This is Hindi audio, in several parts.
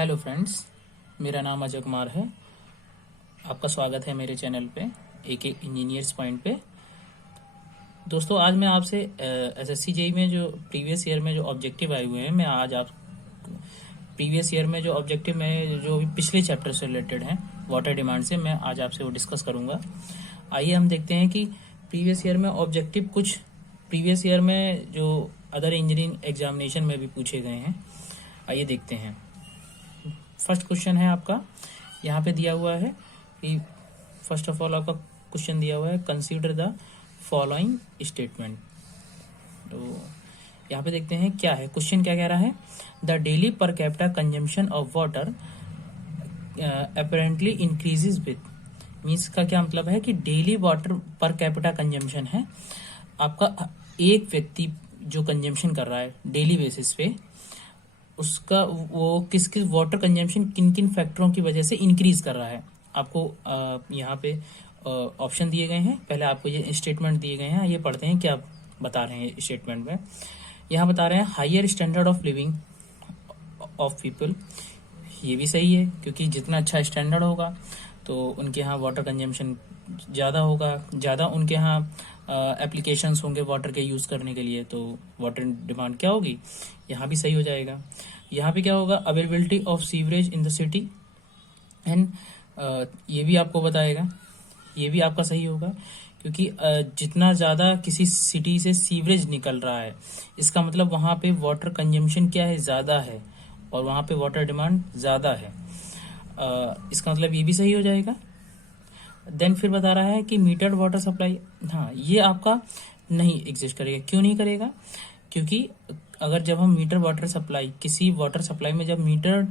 हेलो फ्रेंड्स, मेरा नाम अजय कुमार है। आपका स्वागत है मेरे चैनल पे एक इंजीनियर्स पॉइंट पे। दोस्तों, आज मैं आपसे एसएससी जेई में जो प्रीवियस ईयर में जो ऑब्जेक्टिव आए हुए हैं, मैं आज आप प्रीवियस ईयर में जो ऑब्जेक्टिव में जो भी पिछले चैप्टर से रिलेटेड हैं वाटर डिमांड से, मैं आज आपसे वो डिस्कस करूंगा। आइए हम देखते हैं कि प्रीवियस ईयर में ऑब्जेक्टिव कुछ प्रीवियस ईयर में जो अदर इंजीनियरिंग एग्जामिनेशन में भी पूछे गए हैं। आइए देखते हैं। फर्स्ट क्वेश्चन है आपका, यहाँ पे दिया हुआ है कि फर्स्ट ऑफ ऑल आपका क्वेश्चन दिया हुआ है, कंसीडर द फॉलोइंग स्टेटमेंट। तो यहाँ पे देखते हैं क्या है क्वेश्चन, क्या कह रहा है। The daily per capita consumption of water apparently increases with, means का क्या मतलब है कि daily water per capita consumption है आपका, एक व्यक्ति जो कंजम्पशन कर रहा है डेली बेसिस पे, उसका वो किस किस वाटर कंजम्पशन किन किन फैक्टरों की वजह से इंक्रीज कर रहा है। आपको यहाँ पे ऑप्शन दिए गए हैं। पहले आपको ये स्टेटमेंट दिए गए हैं, ये पढ़ते हैं क्या बता रहे हैं स्टेटमेंट में। यहाँ बता रहे हैं higher standard of living of people. ये भी सही है, क्योंकि जितना अच्छा स्टैंडर्ड होगा तो उनके यहाँ वाटर कंजम्पशन ज़्यादा होगा, ज़्यादा उनके यहाँ एप्लीकेशंस होंगे वाटर के यूज़ करने के लिए, तो वाटर डिमांड क्या होगी, यहाँ भी सही हो जाएगा। यहाँ पे क्या होगा, availability of sewerage in the city and, ये भी आपको बताएगा, ये भी आपका सही होगा, क्योंकि जितना ज़्यादा किसी सिटी से सीवरेज निकल रहा है, इसका मतलब वहाँ पे वाटर कंजम्पशन क्या है, ज़्यादा है, और वहाँ पे वाटर डिमांड ज़्यादा है। इसका मतलब ये भी सही हो जाएगा। देन फिर बता रहा है कि मीटर्ड वाटर सप्लाई, हाँ ये आपका नहीं एग्जिस्ट करेगा। क्यों नहीं करेगा, क्योंकि अगर जब हम मीटर वाटर सप्लाई, किसी वाटर सप्लाई में जब मीटर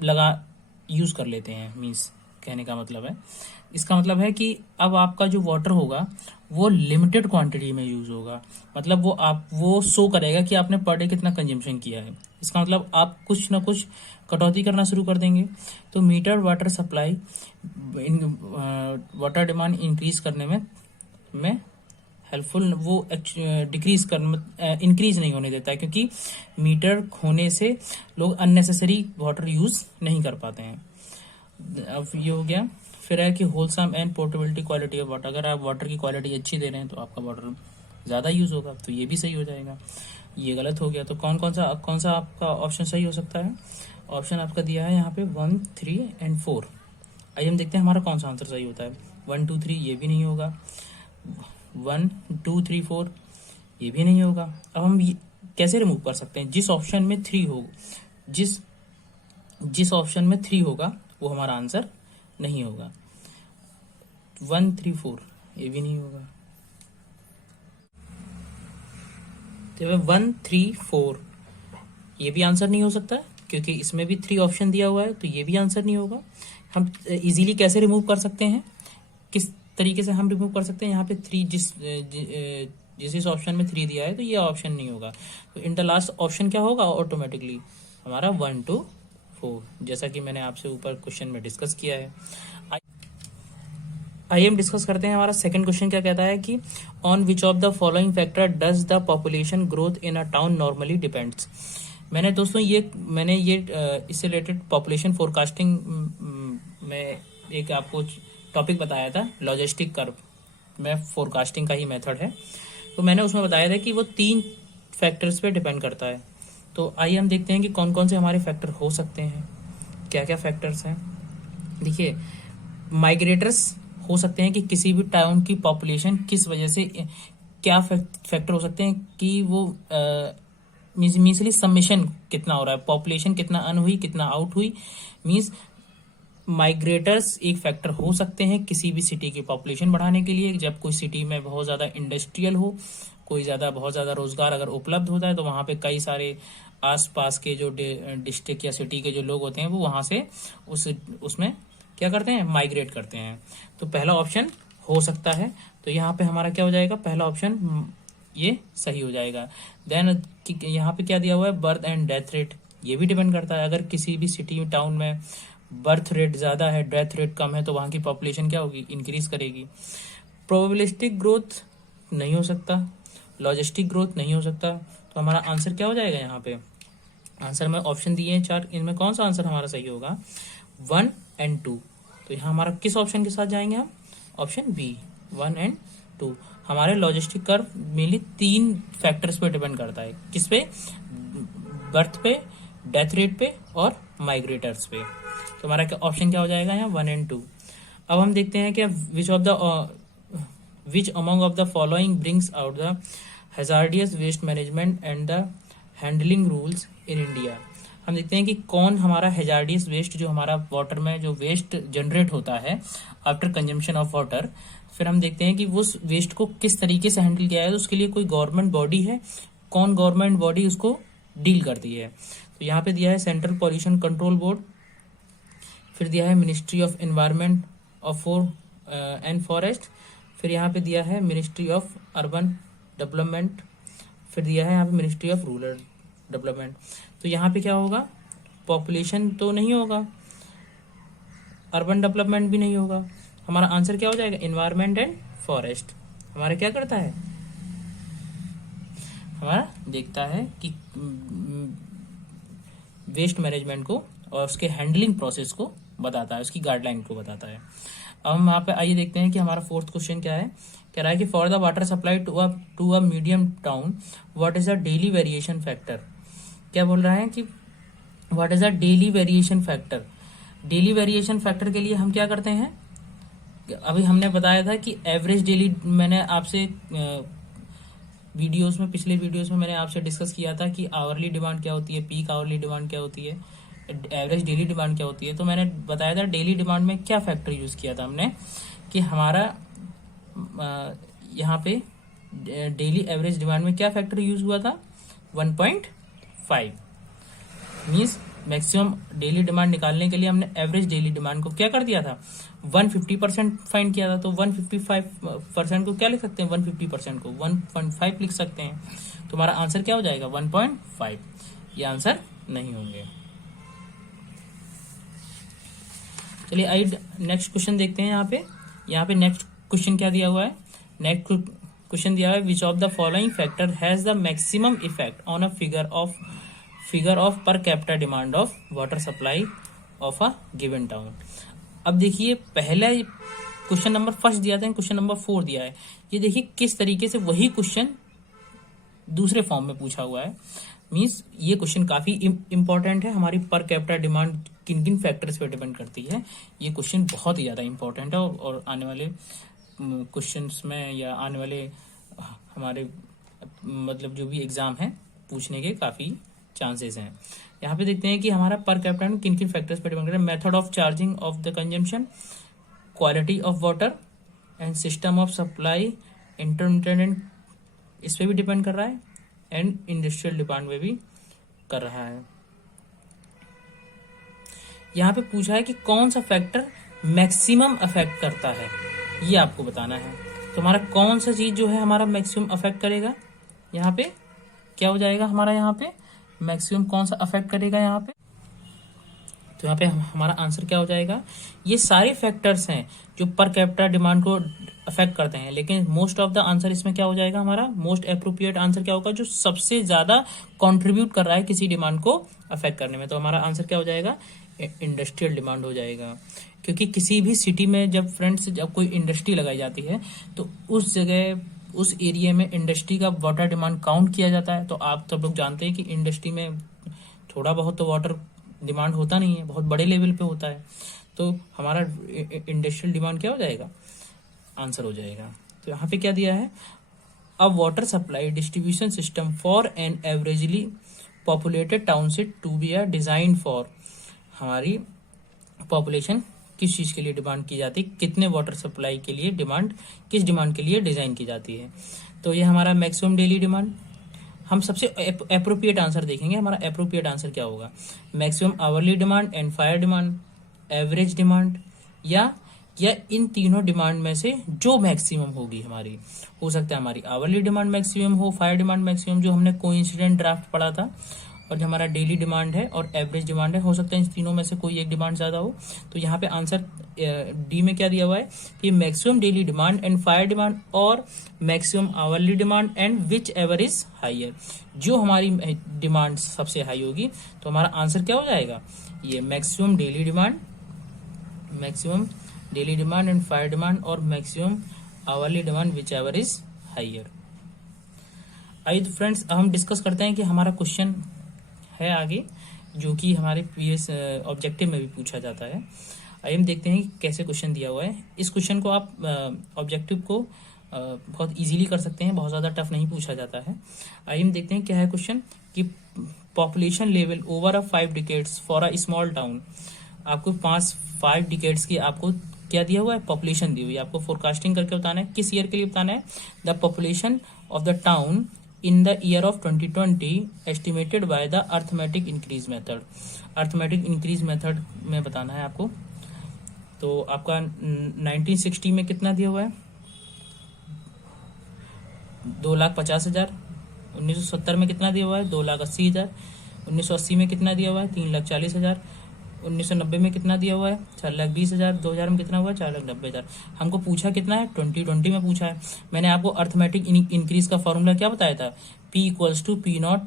लगा यूज कर लेते हैं, मीन्स कहने का मतलब है, इसका मतलब है कि अब आपका जो वाटर होगा वो लिमिटेड क्वांटिटी में यूज होगा। मतलब वो शो करेगा कि आपने पर डे कितना कंजम्पशन किया है। इसका मतलब आप कुछ ना कुछ कटौती करना शुरू कर देंगे। तो meter water supply water demand increase करने में हेल्पफुल, वो डिक्रीज कर इंक्रीज नहीं होने देता है, क्योंकि मीटर होने से लोग अननेसेसरी वाटर यूज नहीं कर पाते हैं। अब ये हो गया। फिर है कि wholesome and portability quality of water, अगर आप वाटर की क्वालिटी अच्छी दे रहे हैं तो आपका वाटर ज़्यादा यूज होगा, तो ये भी सही हो जाएगा। ये गलत हो गया, तो कौन सा आपका ऑप्शन सही हो सकता है। ऑप्शन आपका दिया है यहाँ पे 1, 3 एंड 4। आइए हम देखते हैं हमारा कौन सा आंसर सही होता है। 1, 2, 3 ये भी नहीं होगा, 1, 2, 3, 4 ये भी नहीं होगा। अब हम कैसे रिमूव कर सकते हैं, जिस ऑप्शन में 3 हो, जिस ऑप्शन में 3 होगा वो हमारा आंसर नहीं होगा। 1, 3, 4 ये भी नहीं होगा। तो 1, 3, 4 ये भी आंसर नहीं हो सकता, क्योंकि इसमें भी 3 ऑप्शन दिया हुआ है, तो ये भी आंसर नहीं होगा। हम इजीली कैसे रिमूव कर सकते हैं, किस तरीके से हम रिमूव कर सकते हैं। यहाँ पे 3 जिस ऑप्शन में 3 दिया है, तो ये ऑप्शन नहीं होगा। तो इन द लास्ट ऑप्शन क्या होगा, ऑटोमेटिकली हमारा 1, 2, 4, जैसा कि मैंने आपसे ऊपर क्वेश्चन में डिस्कस किया है। आइए हम डिस्कस करते हैं हमारा सेकंड क्वेश्चन क्या कहता है कि on which of the following factor does the population growth in a town normally depends. मैंने दोस्तों इससे रिलेटेड पॉपुलेशन फोरकास्टिंग में एक आपको टॉपिक बताया था, लॉजिस्टिक कर्व में फोरकास्टिंग का ही मेथड है। तो मैंने उसमें बताया था कि वो 3 फैक्टर्स पे डिपेंड करता है। तो आइए हम देखते हैं कि कौन कौन से हमारे फैक्टर हो सकते हैं, क्या क्या फैक्टर्स हैं। देखिए, माइग्रेटर्स हो सकते हैं कि किसी भी टाउन की पॉपुलेशन किस वजह से, क्या फैक्टर हो सकते हैं कि वो मीन्सली समेशन कितना हो रहा है, पॉपुलेशन कितना अन हुई कितना आउट हुई, मीन्स माइग्रेटर्स एक फैक्टर हो सकते हैं किसी भी सिटी की पॉपुलेशन बढ़ाने के लिए। जब कोई सिटी में बहुत ज़्यादा इंडस्ट्रियल हो, बहुत ज़्यादा रोजगार अगर उपलब्ध होता है, तो वहाँ पे कई सारे आसपास के जो डिस्ट्रिक्ट या सिटी के जो लोग होते हैं वो वहाँ से उसमें क्या करते हैं, माइग्रेट करते हैं। तो पहला ऑप्शन हो सकता है, तो यहाँ पे हमारा क्या हो जाएगा, पहला ऑप्शन ये सही हो जाएगा। देन यहाँ पे क्या दिया हुआ है, बर्थ एंड डेथ रेट, ये भी डिपेंड करता है। अगर किसी भी सिटी टाउन में बर्थ रेट ज्यादा है, डेथ रेट कम है, तो वहां की पॉपुलेशन क्या होगी, इंक्रीज करेगी। प्रोबेबिलिस्टिक ग्रोथ नहीं हो सकता, लॉजिस्टिक ग्रोथ नहीं हो सकता, तो हमारा आंसर क्या हो जाएगा यहाँ पे, आंसर में ऑप्शन दिए हैं 4, इनमें कौन सा आंसर हमारा सही होगा? 1 एंड 2। तो यहाँ हमारा किस ऑप्शन के साथ जाएंगे हम? Option B, 1 and 2। हमारे लॉजिस्टिक कर्व मेनली 3 फैक्टर्स पे डिपेंड करता है। किस पे? बर्थ पे, डेथ रेट पे और माइग्रेटर्स पे। तो हमारा ऑप्शन क्या हो जाएगा यहाँ? 1 एंड 2। अब हम देखते हैं कि which among of the following brings out the hazardous waste management and the handling rules in India. हम देखते हैं कि कौन हमारा हैजार्डियस वेस्ट, जो हमारा वाटर में जो वेस्ट जनरेट होता है आफ्टर कंजम्पशन ऑफ वाटर, फिर हम देखते हैं कि उस वेस्ट को किस तरीके से हैंडल किया है। तो उसके लिए कोई गवर्नमेंट बॉडी है, कौन गवर्नमेंट बॉडी उसको डील करती है? तो यहाँ पे दिया है सेंट्रल पॉल्यूशन कंट्रोल बोर्ड, फिर दिया है ministry of environment and forest, फिर यहाँ पे दिया है मिनिस्ट्री ऑफ अर्बन डेवलपमेंट, फिर दिया है यहाँ पे मिनिस्ट्री ऑफ रूरल डेवलपमेंट। तो यहाँ पे क्या होगा? पॉपुलेशन तो नहीं होगा, अर्बन डेवलपमेंट भी नहीं होगा। हमारा आंसर क्या हो जाएगा? Environment and forest. हमारा क्या करता है? हमारा देखता है कि वेस्ट मैनेजमेंट को और उसके हैंडलिंग प्रोसेस को बताता है, उसकी गाइडलाइन को बताता है। अब हम यहाँ पे आइए देखते हैं कि हमारा फोर्थ क्वेश्चन क्या है। कह रहा है कि for the water supply to a medium town what is the daily variation factor. क्या बोल रहा है कि what is the daily variation factor. Daily variation factor के लिए हम क्या करते हैं? अभी हमने बताया था कि एवरेज डेली, मैंने आपसे वीडियोस में, पिछले वीडियोस में मैंने आपसे डिस्कस किया था कि आवरली डिमांड क्या होती है, पीक आवरली डिमांड क्या होती है, एवरेज डेली डिमांड क्या होती है। तो मैंने बताया था डेली डिमांड में क्या फैक्टर यूज किया था हमने, कि हमारा यहाँ पे डेली एवरेज डिमांड में क्या फैक्टर यूज हुआ था? 1.5। मीन्स मैक्सिमम डेली डिमांड निकालने के लिए हमने एवरेज डेली डिमांड को क्या कर दिया था? 150% फाइंड किया था। तो 155% को क्या लिख सकते हैं? 150% को 1.5 लिख सकते हैं। तो हमारा आंसर क्या हो जाएगा? 1.5। ये आंसर नहीं होंगे। चलिए आइए नेक्स्ट क्वेश्चन देखते हैं। यहाँ पे नेक्स्ट क्वेश्चन क्या दिया हुआ है? नेक्स्ट क्वेश्चन दिया है which of the following factor has the maximum effect on a figure of per capita demand of water supply of a given town. अब देखिए, पहला क्वेश्चन नंबर फर्स्ट दिया था, क्वेश्चन नंबर 4 दिया है। ये देखिए किस तरीके से वही क्वेश्चन दूसरे फॉर्म में पूछा हुआ है। मीन्स ये क्वेश्चन काफी इंपॉर्टेंट है। हमारी पर कैपिटा डिमांड किन किन फैक्टर्स पे डिपेंड करती है, ये क्वेश्चन बहुत ही ज्यादा इंपॉर्टेंट है और आने वाले क्वेश्चंस में या आने वाले हमारे मतलब जो भी एग्जाम है पूछने के काफी चांसेस हैं। यहाँ पे देखते हैं कि हमारा पर कैपिटा किन किन फैक्टर्स पर डिपेंड करता है। Method of charging of the consumption, quality of water and system of supply, intermittent इस पे भी डिपेंड कर रहा है, एंड इंडस्ट्रियल डिमांड में भी कर रहा है। यहाँ पे पूछा है कि कौन सा फैक्टर मैक्सिमम अफेक्ट करता है, ये आपको बताना है। तो हमारा कौन सा चीज जो है हमारा मैक्सिमम अफेक्ट करेगा, यहाँ पे क्या हो जाएगा हमारा, यहाँ पे मैक्सिमम कौन सा अफेक्ट करेगा यहाँ पे। तो यहाँ पे हमारा आंसर क्या हो जाएगा? ये सारे फैक्टर्स हैं जो पर कैपिटा डिमांड को अफेक्ट करते हैं, लेकिन मोस्ट ऑफ द आंसर इसमें क्या हो जाएगा हमारा, मोस्ट एप्रोप्रिएट आंसर क्या होगा, जो सबसे ज्यादा कंट्रीब्यूट कर रहा है किसी डिमांड को अफेक्ट करने में। तो हमारा आंसर क्या हो जाएगा? इंडस्ट्रियल डिमांड हो जाएगा। क्योंकि किसी भी सिटी में जब कोई इंडस्ट्री लगाई जाती है तो उस जगह, उस एरिया में इंडस्ट्री का वाटर डिमांड काउंट किया जाता है। तो आप सब लोग जानते हैं कि इंडस्ट्री में थोड़ा बहुत तो वाटर डिमांड होता नहीं है, बहुत बड़े लेवल पे होता है। तो हमारा इंडस्ट्रियल डिमांड क्या हो जाएगा, आंसर हो जाएगा। तो यहाँ पे क्या दिया है, a water supply distribution system for an averagely populated township to be a design for. हमारी पॉपुलेशन किस चीज के लिए डिमांड की जाती है, कितने वाटर सप्लाई के लिए डिमांड, किस डिमांड के लिए डिजाइन की जाती है। तो ये हमारा मैक्सिमम डेली डिमांड। हम सबसे एप्रोप्रिएट आंसर देखेंगे, हमारा एप्रोप्रिएट आंसर क्या होगा, maximum hourly demand and fire demand, average demand, या इन तीनों डिमांड में से जो मैक्सिमम होगी हमारी। हो सकता है हमारी आवरली डिमांड मैक्सिमम हो, फायर डिमांड मैक्सिमम, जो हमने कोइंसिडेंट ड्राफ्ट पढ़ा था, और जो हमारा डेली डिमांड है और एवरेज डिमांड है, हो सकता है इन तीनों में से कोई एक डिमांड ज्यादा हो। तो यहाँ पे आंसर डी में क्या दिया हुआ है कि maximum daily demand and fire demand और maximum hourly demand and whichever is higher. जो हमारी डिमांड सबसे हाई होगी तो हमारा आंसर क्या हो जाएगा, ये maximum daily demand and fire demand और maximum hourly demand whichever is higher. आइए तो फ्रेंड्स अब हम डिस्कस करते हैं कि हमारा क्वेश्चन है आगे, जो कि हमारे प्रीवियस ऑब्जेक्टिव में भी पूछा जाता है। आइए हम देखते हैं कि कैसे क्वेश्चन दिया हुआ है। इस क्वेश्चन को आप ऑब्जेक्टिव को बहुत इजीली कर सकते हैं, बहुत ज़्यादा टफ नहीं पूछा जाता है। आइए हम देखते हैं क्या है क्वेश्चन कि population level over a 5 decades for a small town. आपको 5 डिकेड्स की आपको क्या दिया हुआ है, पॉपुलेशन दी हुई है। आपको फोरकास्टिंग करके बताना है, किस ईयर के लिए बताना है, the population of the town in the year of 2020 estimated by the arithmetic increase method. Arithmetic increase method में बताना है आपको। तो आपका 1960 में कितना दिया हुआ है, 2,50,000। 1970 में कितना दिया हुआ है, 2,80,000। 1980 में कितना दिया हुआ है, 3,40,000। 1990 में कितना दिया हुआ है, 4,20,000। 2000 में कितना हुआ है, 4,90,000। हमको पूछा कितना है, 2020 में पूछा है। मैंने आपको अर्थमेटिक इंक्रीज का फॉर्मूला क्या बताया था, P equals to P0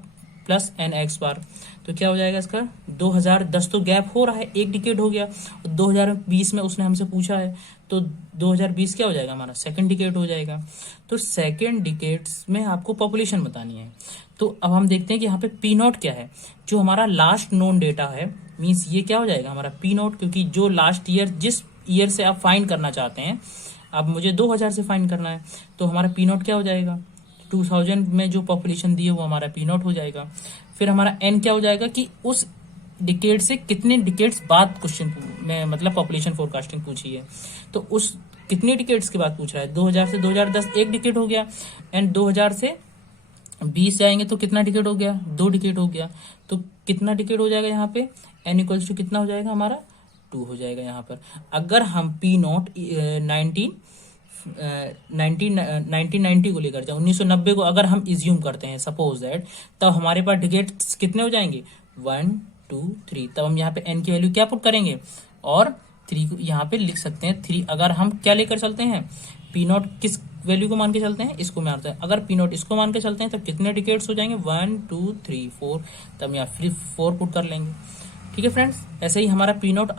plus NX bar. तो क्या हो जाएगा इसका, 2010 तो गैप हो रहा है, एक डिकेड हो गया। 2020 में उसने हमसे पूछा है, तो 2020 क्या हो जाएगा हमारा, सेकंड डिकेड हो जाएगा। तो सेकंड डिकेड्स में आपको पॉपुलेशन बतानी है। तो अब हम देखते हैं कि यहाँ पे P0 क्या है, जो हमारा लास्ट नोन डेटा है, मीन्स ये क्या हो जाएगा हमारा P0, क्योंकि जो लास्ट ईयर, जिस ईयर से आप फाइंड करना चाहते हैं, अब मुझे 2000 से फाइंड करना है, तो हमारा P0 क्या हो जाएगा, 2000 में जो पॉपुलेशन दी है वो हमारा P0 हो जाएगा। फिर हमारा N क्या हो जाएगा कि उस डिकेड से कितने डिकेड्स बाद क्वेश्चन में मतलब पॉपुलेशन फोरकास्टिंग पूछी है, तो उस कितने डिकेड्स के बाद पूछ रहा है, 2000 से 2010 एक डिकेड हो गया, एंड 2000 से 20 जाएंगे तो कितना डिकेड हो गया, 2 डिकेड हो गया। तो कितना डिकेड हो जाएगा यहाँ पे, N इक्वल्स टू कितना हो जाएगा हमारा, 2 हो जाएगा यहाँ पर। अगर हम P0 1990 को लेकर जाए, 1990 को अगर हम इज्यूम करते हैं सपोज दैट, तब हमारे पास डिकेट्स कितने हो जाएंगे, 1 2 3। तब हम यहाँ पे N की वैल्यू क्या पुट करेंगे, और 3 को यहाँ पे लिख सकते हैं 3। अगर हम क्या लेकर चलते हैं, P0 किस वैल्यू को मान के चलते हैं, इसको मानते हैं। अगर P0 इसको मान के चलते हैं तो कितने डिकेड्स हो जाएंगे, 1 2 3 4। तब यहाँ फिर 4 पुट कर लेंगे। ठीक है फ्रेंड्स, ऐसे ही हमारा P0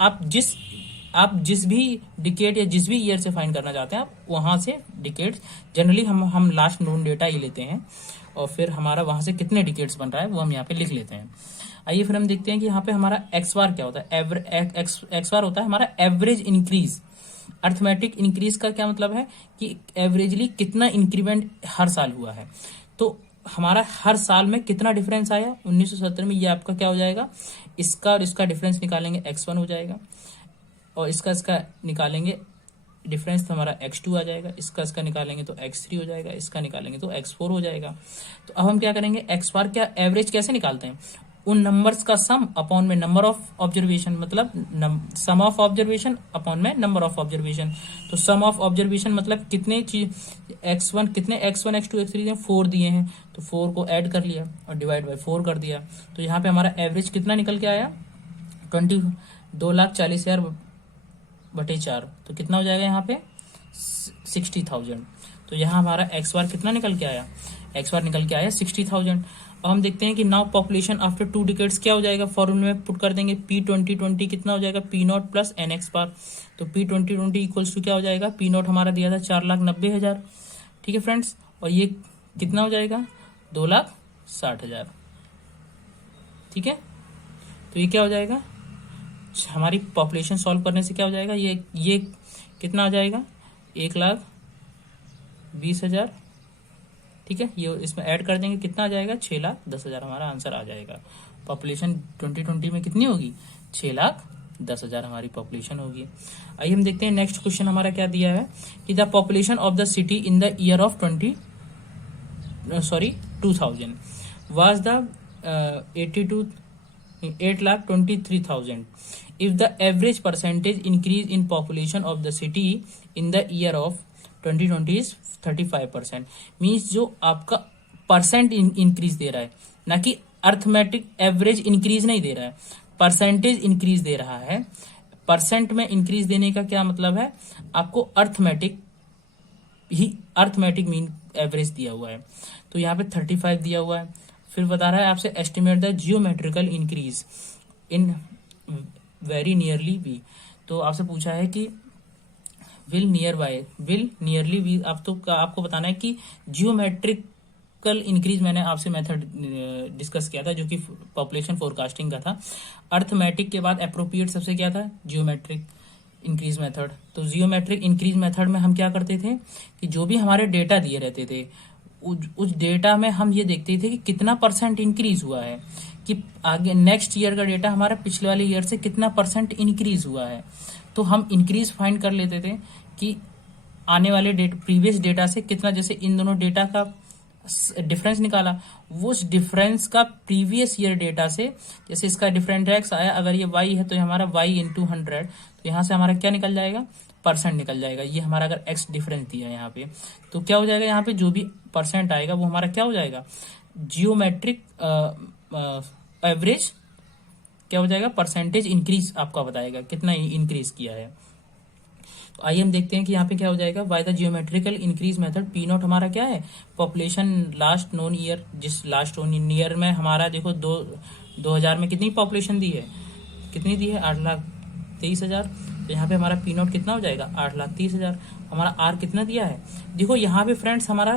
आप जिस भी डिकेड या जिस भी ईयर से फाइंड करना चाहते हैं, आप वहां से डिकेड्स, जनरली हम लास्ट नोन डेटा ही लेते हैं, और फिर हमारा वहां से कितने डिकेड्स बन रहा है वो हम यहाँ पे लिख लेते हैं। आइए फिर हम देखते हैं कि यहाँ पे हमारा एक्स बार क्या होता है, एक्स बार होता है हमारा एवरेज इंक्रीज। अर्थमेटिक इंक्रीज का क्या मतलब है कि एवरेजली कितना इंक्रीमेंट हर साल हुआ है। तो हमारा हर साल में कितना डिफरेंस आया 1970 में, ये आपका क्या हो जाएगा, इसका और इसका डिफरेंस निकालेंगे x1 हो जाएगा, और इसका निकालेंगे डिफरेंस तो हमारा x2 आ जाएगा, इसका निकालेंगे तो x3 हो जाएगा, इसका निकालेंगे तो x4 हो जाएगा। तो अब हम क्या करेंगे, x बार क्या एवरेज कैसे निकालते हैं, उन नंबर्स का सम अपॉन में नंबर ऑफ ऑब्जर्वेशन, मतलब सम ऑफ ऑब्जर्वेशन अपॉन में नंबर ऑफ ऑब्जर्वेशन। तो सम ऑफ ऑब्जर्वेशन मतलब कितने चीज x1 कितने x1 x2 x3 4 दिए हैं, तो 4 को ऐड कर लिया और डिवाइड बाय 4 कर दिया। तो यहाँ पे हमारा एवरेज कितना निकल के आया, 2,40,000 बटे 4। तो कितना हो जाएगा यहाँ पे 60,000। तो यहाँ हमारा एक्स बार कितना निकल के आया, एक्स बार निकल के आया 60,000। अब हम देखते हैं कि नाउ पॉपुलेशन आफ्टर 2 डिकेड्स क्या हो जाएगा, फॉर्मूले में पुट कर देंगे P2020 कितना हो जाएगा, P0 प्लस NX बार। तो P2020 इक्वल्स टू क्या हो जाएगा, P0 हमारा दिया था 4,90,000। ठीक है फ्रेंड्स, और ये कितना हो जाएगा 2,60,000। ठीक है, तो ये क्या हो जाएगा, हमारी पॉपुलेशन सॉल्व करने से क्या हो जाएगा, ये कितना आ जाएगा, 1,20,000। ठीक है, ये इसमें ऐड कर देंगे, कितना आ जाएगा, 6,10,000 हमारा आंसर आ जाएगा। पॉपुलेशन 2020 में कितनी होगी, 6,10,000 हमारी पॉपुलेशन होगी। आइए हम देखते हैं नेक्स्ट क्वेश्चन हमारा क्या दिया है कि the population of the city in the year of 2000 was the 8,23,000 if the average percentage increase in population of the city in the year of 2020 is 35%। Means जो आपका परसेंट इंक्रीज दे रहा है, ना कि अर्थमेटिक एवरेज इंक्रीज नहीं दे रहा है, परसेंटेज इंक्रीज दे रहा है। परसेंट में इंक्रीज देने का क्या मतलब है, आपको अर्थमेटिक मीन एवरेज दिया हुआ है, तो यहाँ पे 35 दिया हुआ है। फिर बता रहा है आपसे estimate the geometrical increase in very nearly we, तो आपसे पूछा है कि विल नियरली वी, आपको बताना है कि जियोमेट्रिकल इंक्रीज, मैंने आपसे मेथड डिस्कस किया था जो कि पॉपुलेशन फोरकास्टिंग का था। अर्थमेटिक के बाद अप्रोप्रिएट सबसे क्या था, जियोमेट्रिक इंक्रीज मेथड। तो जियोमेट्रिक इंक्रीज मेथड में हम क्या करते थे कि जो भी हमारे डेटा दिए रहते थे उस डेटा में हम ये देखते थे कि कितना परसेंट इंक्रीज हुआ है, कि आगे नेक्स्ट ईयर का डेटा हमारा पिछले वाले ईयर से कितना परसेंट इंक्रीज हुआ है। तो हम इंक्रीज फाइंड कर लेते थे कि आने वाले प्रीवियस डेटा से कितना, जैसे इन दोनों डेटा का डिफरेंस निकाला, वो उस डिफरेंस का प्रीवियस ईयर डेटा से, जैसे इसका डिफरेंट एक्स आया, अगर ये वाई है तो ये हमारा वाई इंटू 100, तो यहाँ से हमारा क्या निकल जाएगा, परसेंट निकल जाएगा। ये हमारा अगर एक्स डिफरेंस दिया है यहाँ पे, तो क्या हो जाएगा, यहाँ पे जो भी परसेंट आएगा वो हमारा क्या हो जाएगा, जियोमेट्रिक एवरेज क्या हो जाएगा, परसेंटेज इंक्रीज आपका बताएगा कितना इंक्रीज किया है। तो आइए हम देखते हैं कि यहाँ पे क्या हो जाएगा, by the geometrical increase method. P not हमारा क्या है, पॉपुलेशन लास्ट नोन ईयर, जिस लास्ट नोन ईयर में हमारा देखो 2000 में कितनी पॉपुलेशन दी है, कितनी दी है, 8,23,000। तो यहाँ पे हमारा पी नॉट कितना हो जाएगा, 8,30,000। हमारा आर कितना दिया है, देखो यहाँ पे फ्रेंड्स हमारा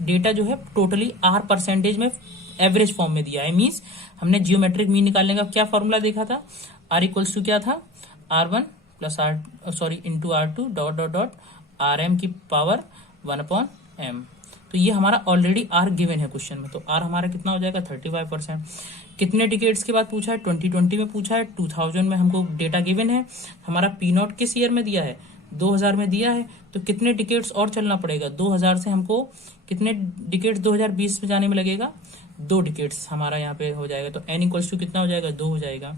डेटा जो है टोटली आर परसेंटेज में एवरेज फॉर्म में दिया है। मींस हमने जियोमेट्रिक मीन निकालने का क्या फॉर्मूला देखा था, आर इक्वल्स टू क्या था, R1 plus into R2 dot dot dot RM की पावर 1/m। तो ये हमारा ऑलरेडी आर गिवन है क्वेश्चन में, तो आर हमारा कितना हो जाएगा, 35%। कितने डिकेड्स के बाद पूछा है, 2020 में पूछा है, 2000 में हमको डेटा गिवन है। हमारा पी नॉट किस ईयर में दिया है, 2000 में दिया है, तो कितने डिकेड्स और चलना पड़ेगा, 2000 से हमको कितने डिकेड्स 2020 में जाने में लगेगा, 2 डिकेड्स हमारा यहाँ पे हो जाएगा। तो n इक्वल्स टू कितना हो जाएगा, 2 हो जाएगा।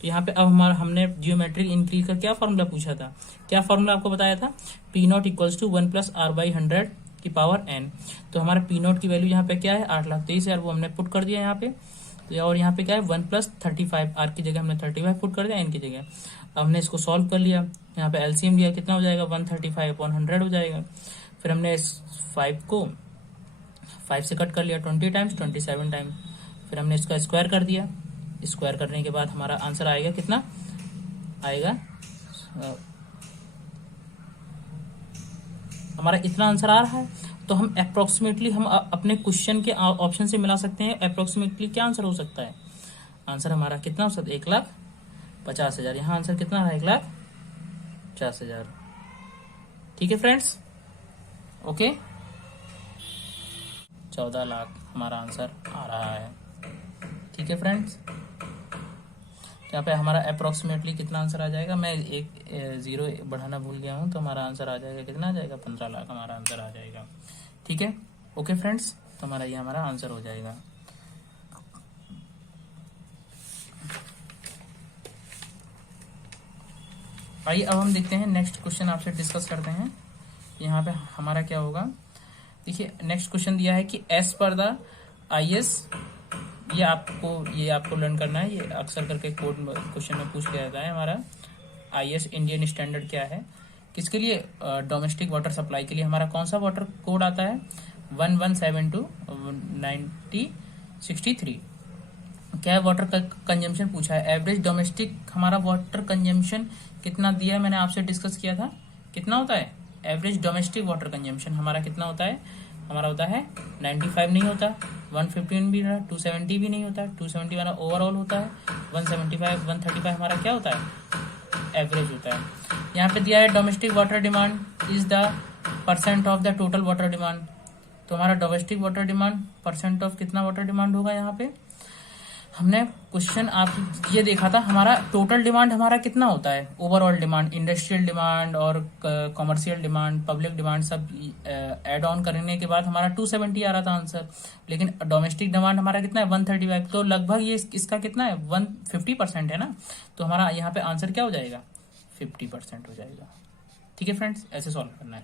तो यहाँ पे अब हमारा हमने जियोमेट्रिक इंक्रीज का क्या फॉर्मूला पूछा था, क्या फॉर्मूला आपको बताया था, P naught equals to 1 plus R/100 की पावर n। तो हमारा पी नॉट की वैल्यू यहाँ पे क्या है, 8,23,000, वो हमने पुट कर दिया यहाँ पे। तो और यहाँ पे क्या है, 1 प्लस 35, आर की जगह हमने 35 पुट कर दिया, एन की जगह। अब हमने इसको सॉल्व कर लिया, यहाँ पे एलसीएम लिया, कितना हो जाएगा, 135/100 हो जाएगा। फिर हमने इस 5 को 5 से कट कर लिया, 20 टाइम्स 27 टाइम्स। फिर हमने इसका स्क्वायर कर दिया, स्क्वायर करने के बाद हमारा आंसर आएगा, कितना आएगा, हमारा इतना आंसर आ रहा है। तो हम अप्रोक्सीमेटली हम अपने क्वेश्चन के ऑप्शन से मिला सकते हैं, अप्रोक्सीमेटली क्या आंसर हो सकता है, आंसर हमारा कितना हो सकता है, 1,50,000। यहाँ आंसर कितना है, 1,50,000। ठीक है फ्रेंड्स, ओके, 14 लाख हमारा आंसर आ रहा है। ठीक है फ्रेंड्स, यहाँ पे हमारा अप्रोक्सीमेटली कितना आंसर आ जाएगा, मैं एक 0 बढ़ाना भूल गया हूँ, तो हमारा आंसर आ जाएगा, कितना आ जाएगा, 15 लाख हमारा आंसर आ जाएगा। ठीक है, ओके फ्रेंड्स, तो हमारा ये हमारा आंसर हो जाएगा। आइए अब हम देखते हैं नेक्स्ट क्वेश्चन, आपसे डिस्कस करते हैं। यहाँ पे हमारा क्या होगा, देखिए नेक्स्ट क्वेश्चन दिया है कि एज पर द IS, ये आपको लर्न करना है, ये अक्सर करके कोड क्वेश्चन में पूछ लिया जाता है। हमारा IS इंडियन स्टैंडर्ड क्या है, किसके लिए, डोमेस्टिक वाटर सप्लाई के लिए हमारा कौन सा वाटर कोड आता है, 1172-9063। क्या है, वाटर कंजम्पशन पूछा है, एवरेज डोमेस्टिक हमारा वाटर कंजम्पशन कितना दिया है, मैंने आपसे डिस्कस किया था, कितना होता है एवरेज डोमेस्टिक वाटर कंजम्पशन हमारा कितना होता है, हमारा होता है 95 नहीं होता, 115 भी, 270 भी नहीं होता, 270 हमारा ओवरऑल होता है, 175 135 हमारा क्या होता है, एवरेज होता है। यहाँ पे दिया है domestic water demand is the percent of the total water demand. तो हमारा domestic water demand percent of कितना वाटर डिमांड होगा, यहाँ पे हमने क्वेश्चन आप ये देखा था, हमारा टोटल डिमांड हमारा कितना होता है, ओवरऑल डिमांड, इंडस्ट्रियल डिमांड और कमर्शियल डिमांड, पब्लिक डिमांड सब ऐड ऑन करने के बाद हमारा 270 आ रहा था आंसर। लेकिन डोमेस्टिक डिमांड हमारा कितना है, 135, तो लगभग ये इसका कितना है, 150% है ना। तो हमारा यहाँ पे आंसर क्या हो जाएगा, 50% हो जाएगा। ठीक है फ्रेंड्स, ऐसे सॉल्व करना है।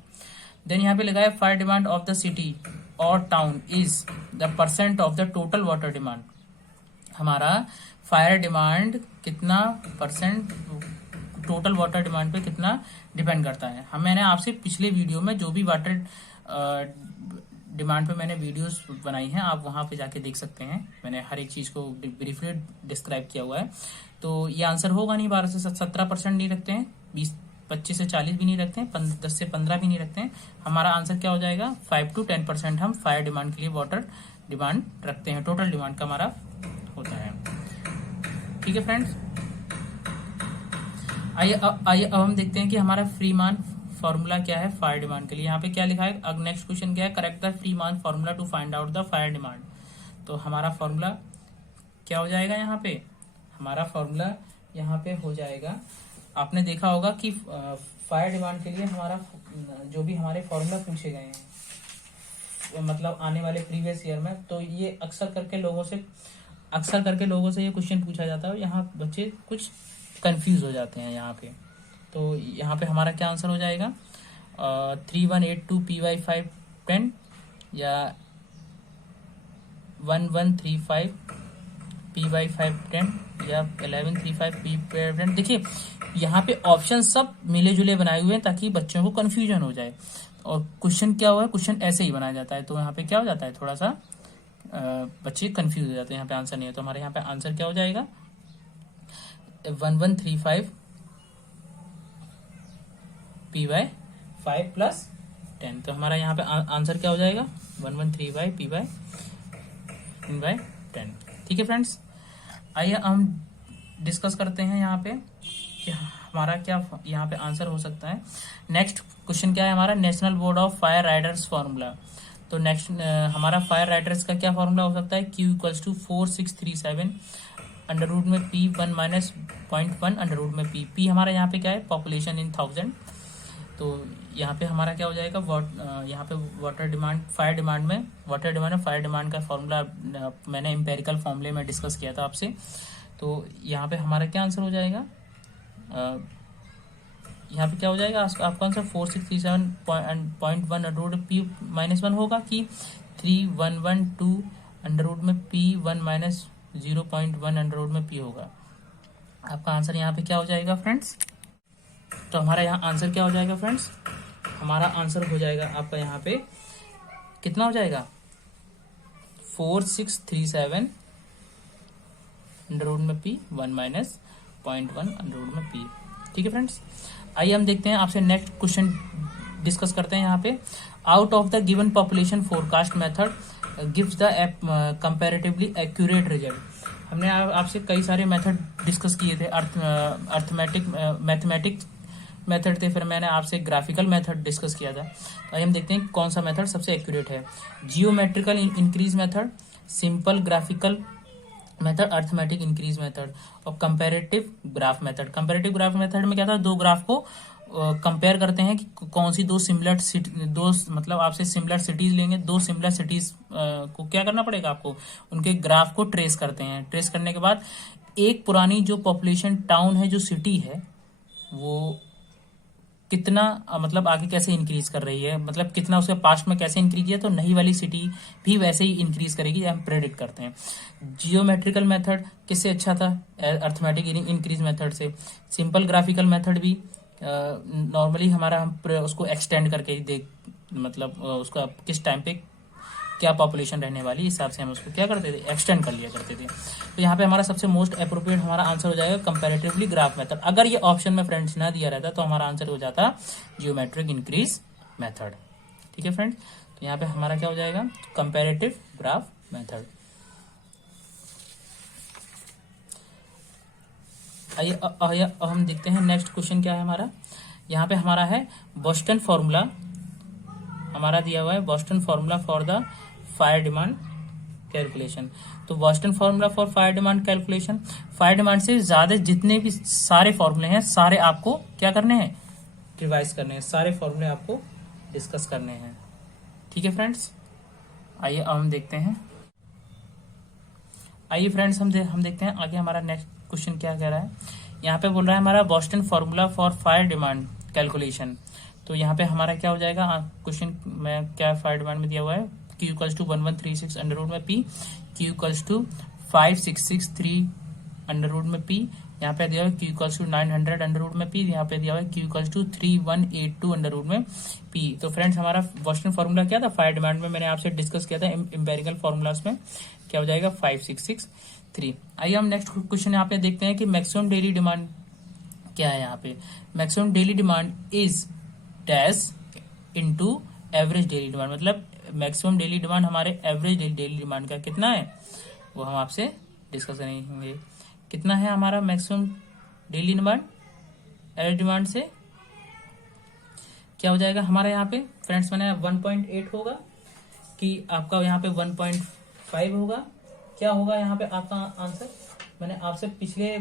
देन यहाँ पे लगा है fire demand of the city और town is the percent of the total water demand. हमारा फायर डिमांड कितना परसेंट टोटल वाटर डिमांड पे कितना डिपेंड करता है। मैंने आपसे पिछले वीडियो में जो भी वाटर डिमांड पे मैंने वीडियोस बनाई हैं, आप वहां पे जाके देख सकते हैं। मैंने हर एक चीज को ब्रीफली डिस्क्राइब किया हुआ है। तो ये आंसर होगा नहीं, 12 से 17% नहीं रखते हैं, 25 से 40 भी नहीं रखते हैं, 10 से 15 भी नहीं रखते हैं। हमारा आंसर क्या हो जाएगा, 5 to 10% हम फायर डिमांड के लिए वाटर डिमांड रखते हैं, टोटल डिमांड का हमारा होता है। ठीक है फ्रेंड्स, आइए अब हम देखते हैं कि हमारा फ्रीमान फॉर्मूला क्या है फायर डिमांड के लिए। यहाँ पे क्या लिखा है, अब नेक्स्ट क्वेश्चन क्या है, correct the Freeman formula to find out the fire demand. तो हमारा फॉर्मूला क्या हो जाएगा, यहाँ पे हमारा फॉर्मूला यहाँ पे हो जाएगा, आपने देखा होगा कि फायर डिमांड के लिए हमारा जो भी हमारे फॉर्मूला पूछे गए हैं, मतलब आने वाले प्रीवियस ईयर में, तो ये अक्सर करके लोगों से ये क्वेश्चन पूछा जाता है। यहाँ बच्चे कुछ कंफ्यूज हो जाते हैं यहाँ पे। तो यहाँ पे हमारा क्या आंसर हो जाएगा, 3182 PY510 या 1135 PY510 या 1135 PY510। देखिए यहाँ पे ऑप्शन सब मिले जुले बनाए हुए हैं ताकि बच्चों को कंफ्यूजन हो जाए, और क्वेश्चन क्या हुआ है, क्वेश्चन ऐसे ही बनाया जाता है। तो यहाँ पे क्या हो जाता है, थोड़ा सा बच्चे कंफ्यूज हो जाते हैं, यहाँ पे आंसर नहीं है। तो हमारे यहाँ पे आंसर क्या हो जाएगा, 1135 PY5 + 10। तो हमारा यहाँ पे आंसर क्या हो जाएगा, 1135 PY10। ठीक है फ्रेंड्स, आइए हम डिस्कस करते हैं यहाँ पे कि हमारा क्या यहाँ पे आंसर हो सकता है। नेक्स्ट क्वेश्चन क्या है हमारा, national board of fire Riders formula. तो नेक्स्ट हमारा फायर राइडर्स का क्या फॉर्मूला हो सकता है, Q = 4637 अंडर रूट में P1 - 0.1 अंडर रूट में P हमारा यहाँ पे क्या है, पॉपुलेशन इन 1000। तो यहाँ पे हमारा क्या हो जाएगा, यहाँ पे वाटर डिमांड फायर डिमांड में फायर डिमांड का फॉर्मूला मैंने एम्पेरिकल फॉर्मूले में डिस्कस किया था आपसे। तो यहाँ पे हमारा क्या आंसर हो जाएगा, यहाँ पे क्या हो जाएगा आपका आंसर 4637.1 अंडर रूट P - 1 होगा कि 3112 अंडर रूट में P1 - 0.1 अंडर रूट में P होगा। आपका आंसर यहाँ पे क्या हो जाएगा फ्रेंड्स, तो हमारा यहाँ आंसर क्या हो जाएगा फ्रेंड्स, हमारा आंसर हो जाएगा आपका यहाँ पे कितना हो जाएगा, 4637 अंडर रूट में P 1 - 0.1 अंडर रूट में P। ठीक है फ्रेंड्स, आइए हम देखते हैं, आपसे नेक्स्ट क्वेश्चन डिस्कस करते हैं। यहाँ पे out of the given population forecast method gives the comparatively accurate result. हमने आपसे कई सारे मेथड डिस्कस किए थे, अर्थमेटिक मैथमेटिक्स मेथड थे, फिर मैंने आपसे ग्राफिकल मेथड डिस्कस किया था। तो हम देखते हैं कौन सा मेथड सबसे एक्यूरेट है, geometrical increase method, simple graphical method, arithmetic increase method और comparative graph method. Comparative graph method में क्या था, दो ग्राफ को कंपेयर करते हैं कि कौन सी दो मतलब आपसे सिमिलर सिटीज लेंगे, दो सिमिलर सिटीज को क्या करना पड़ेगा आपको, उनके ग्राफ को ट्रेस करते हैं। ट्रेस करने के बाद एक पुरानी जो पॉपुलेशन टाउन है, जो सिटी है, वो कितना मतलब आगे कैसे इंक्रीज कर रही है, मतलब कितना उसके पास्ट में कैसे इंक्रीज किया, तो नई वाली सिटी भी वैसे ही इंक्रीज करेगी, हम प्रेडिक्ट करते हैं। जियोमेट्रिकल मेथड किससे अच्छा था, अर्थमेटिक इंक्रीज मेथड से। सिंपल ग्राफिकल मेथड भी नॉर्मली हमारा हम उसको एक्सटेंड करके देख, मतलब उसका किस टाइम पे क्या पॉपुलेशन रहने वाली, हिसाब से हम उसको क्या करते थे, एक्सटेंड कर लिया करते थे। तो यहाँ पे हमारा सबसे मोस्ट अप्रोप्रिएट हमारा आंसर हो जाएगा कंपैरेटिवली ग्राफ मेथड। अगर ये ऑप्शन में फ्रेंड्स ना दिया रहता तो हमारा आंसर हो जाता जियोमेट्रिक इंक्रीज मेथड। ठीक है फ्रेंड्स, तो यहाँ पे हमारा क्या हो जाएगा, कंपैरेटिव ग्राफ मेथड। आइए हम देखते हैं नेक्स्ट क्वेश्चन क्या है हमारा। यहाँ पे हमारा है बोस्टन फॉर्मूला, हमारा दिया हुआ है Boston formula for the fire demand calculation. तो Boston formula for fire demand calculation, fire demand से ज्यादा जितने भी सारे फॉर्मूले हैं, सारे आपको क्या करने हैं, रिवाइज करने हैं, सारे फॉर्मूले आपको डिस्कस करने हैं। ठीक है फ्रेंड्स, आइए अब हम देखते हैं। आइए फ्रेंड्स हम देखते हैं आगे हमारा नेक्स्ट क्वेश्चन क्या कह रहा है। यहाँ पे बोल रहा है हमारा Boston formula for fire demand calculation. तो यहाँ पे हमारा क्या हो जाएगा, क्वेश्चन में क्या फायर डिमांड में दिया हुआ है, Q = 1136 अंडर रूट में P, Q = 5663 अंडर रूट में पी, यहाँ पे दिया हुआ Q equals to 900 under root में पी, यहाँ पे दिया हुआ Q equals to 3182 under root में पी। तो फ्रेंड्स हमारा वर्स्टिंग फार्मूला क्या था फायर डिमांड में, मैंने आपसे डिस्कस किया था एम्पेरिकल फार्मूलाज में, क्या हो जाएगा 5663। आइए हम नेक्स्ट क्वेश्चन यहाँ पे देखते हैं कि मैक्सिमम डेली डिमांड क्या है। यहाँ पे maximum daily demand is dash into average daily demand, मतलब मैक्सिमम डेली डिमांड हमारे एवरेज डेली डिमांड का कितना है वो हम आपसे डिस्कस करेंगे। कितना है हमारा maximum daily demand average demand से, क्या हो जाएगा हमारा यहाँ पे फ्रेंड्स, मैंने 1.8 होगा कि आपका यहाँ पे 1.5 होगा, क्या होगा यहाँ पे आपका आंसर। मैंने आपसे पिछले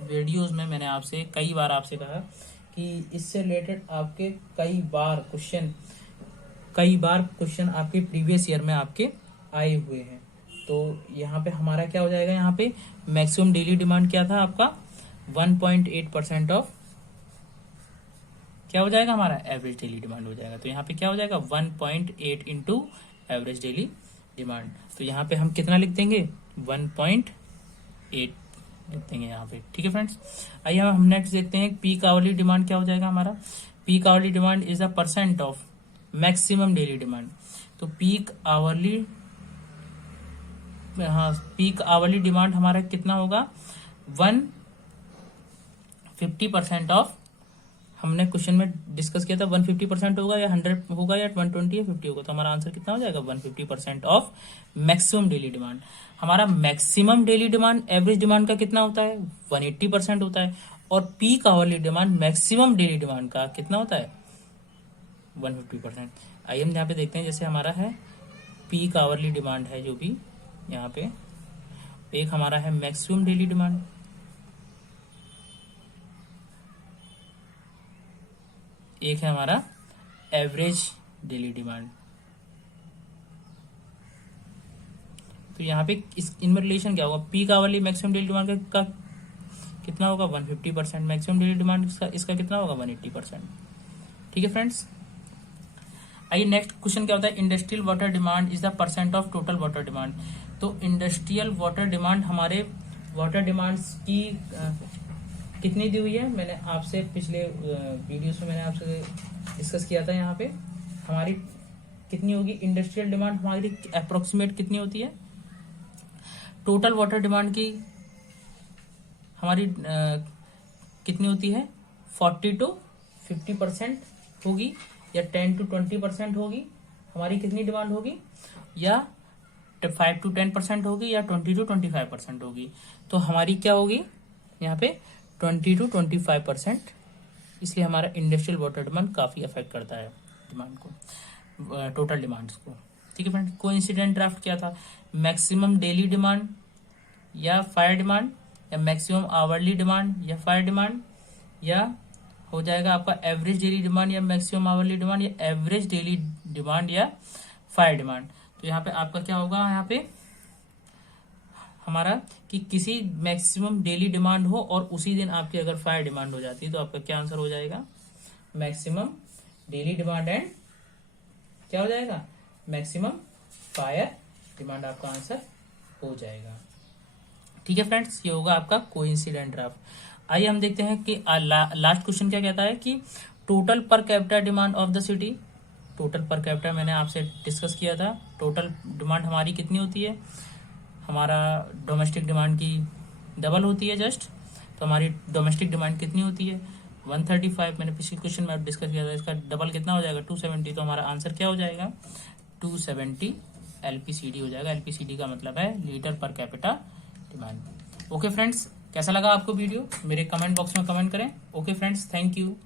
वीडियोस में मैंने आपसे कई बार आपसे कहा कि इससे रिलेटेड आपके कई बार क्वेश्चन आपके प्रीवियस ईयर में आपके आए हुए हैं। तो यहाँ पे हमारा क्या हो जाएगा, यहाँ पे मैक्सिमम डेली डिमांड क्या था आपका 1.8% ऑफ क्या हो जाएगा हमारा एवरेज डेली डिमांड हो जाएगा। तो यहाँ पे क्या हो जाएगा 1.8 इंटू एवरेज डेली डिमांड। तो यहाँ पे हम कितना लिख देंगे 1.8 लिख देंगे यहाँ पे, ठीक है फ्रेंड्स। आइए हम नेक्स्ट देखते हैं पीक आवरली डिमांड क्या हो जाएगा हमारा। Peak hourly demand is the percent of maximum daily demand. तो पीक आवरली डिमांड हमारा कितना होगा 150% ऑफ, हमने क्वेश्चन में डिस्कस किया था 150% होगा या 100 होगा या 120 या 50 होगा। तो हमारा आंसर कितना हो जाएगा 150% ऑफ मैक्सिमम डेली डिमांड। हमारा maximum daily demand average demand का कितना होता है 180% होता है, और peak hourly demand maximum daily demand का कितना होता है 150%। आइए हम यहाँ पे देखते हैं, जैसे हमारा है पीक आवरली डिमांड है जो भी यहाँ पे, एक हमारा है मैक्सिमम डेली डिमांड, एक है हमारा एवरेज डेली डिमांड। तो यहाँ पे इनमें रिलेशन क्या होगा, peak hourly maximum daily demand का कितना होगा 150%, मैक्सिमम डेली डिमांड इसका कितना होगा 180%, ठीक है फ्रेंड्स। आइए नेक्स्ट क्वेश्चन क्या होता है, industrial water demand is the percent of total water demand. तो इंडस्ट्रियल वाटर डिमांड हमारे वाटर डिमांड्स की कितनी दी हुई है, मैंने आपसे पिछले वीडियोस में मैंने आपसे डिस्कस किया था। यहाँ पे हमारी कितनी होगी इंडस्ट्रियल डिमांड, हमारी अप्रोक्सीमेट कितनी होती है, टोटल वाटर डिमांड की हमारी कितनी होती है 40 to 50% होगी, या 10 to 20% होगी। हमारी कितनी डिमांड होगी, या 5 to 10% होगी, या 20 to 25% होगी। तो हमारी क्या होगी यहाँ पे 20 to 25%, इसलिए हमारा इंडस्ट्रियल वाटर डिमांड काफी अफेक्ट करता है डिमांड को, टोटल डिमांड्स को, ठीक है फ्रेंड। कोइंसिडेंट ड्राफ्ट क्या था, मैक्सिमम डेली डिमांड या फायर डिमांड, या मैक्सिमम आवरली डिमांड या फायर डिमांड, या हो जाएगा आपका एवरेज डेली डिमांड या मैक्सिमम आवरली डिमांड, या एवरेज डेली डिमांड या फायर डिमांड। तो यहाँ पे आपका क्या होगा, यहाँ पे हमारा कि किसी मैक्सिमम डेली डिमांड हो और उसी दिन आपकी अगर फायर डिमांड हो जाती है, तो आपका क्या आंसर हो जाएगा मैक्सिमम डेली डिमांड एंड क्या हो जाएगा मैक्सिमम फायर डिमांड, आपका आंसर हो जाएगा, ठीक है फ्रेंड्स। ये होगा आपका कोइंसिडेंट ड्राफ्ट। आइए हम देखते हैं कि लास्ट क्वेश्चन क्या कहता है कि total per capita demand of the city. Total per capita मैंने आपसे डिस्कस किया था, टोटल डिमांड हमारी कितनी होती है, हमारा डोमेस्टिक डिमांड की डबल होती है जस्ट। तो हमारी डोमेस्टिक डिमांड कितनी होती है 135, मैंने पिछले क्वेश्चन में डिस्कस किया था, इसका डबल कितना हो जाएगा 270। तो हमारा आंसर क्या हो जाएगा 270 LPCD हो जाएगा। LPCD का मतलब है litre per capita demand. Okay friends, कैसा लगा आपको वीडियो, मेरे कमेंट बॉक्स में कमेंट करें। Okay friends, thank you.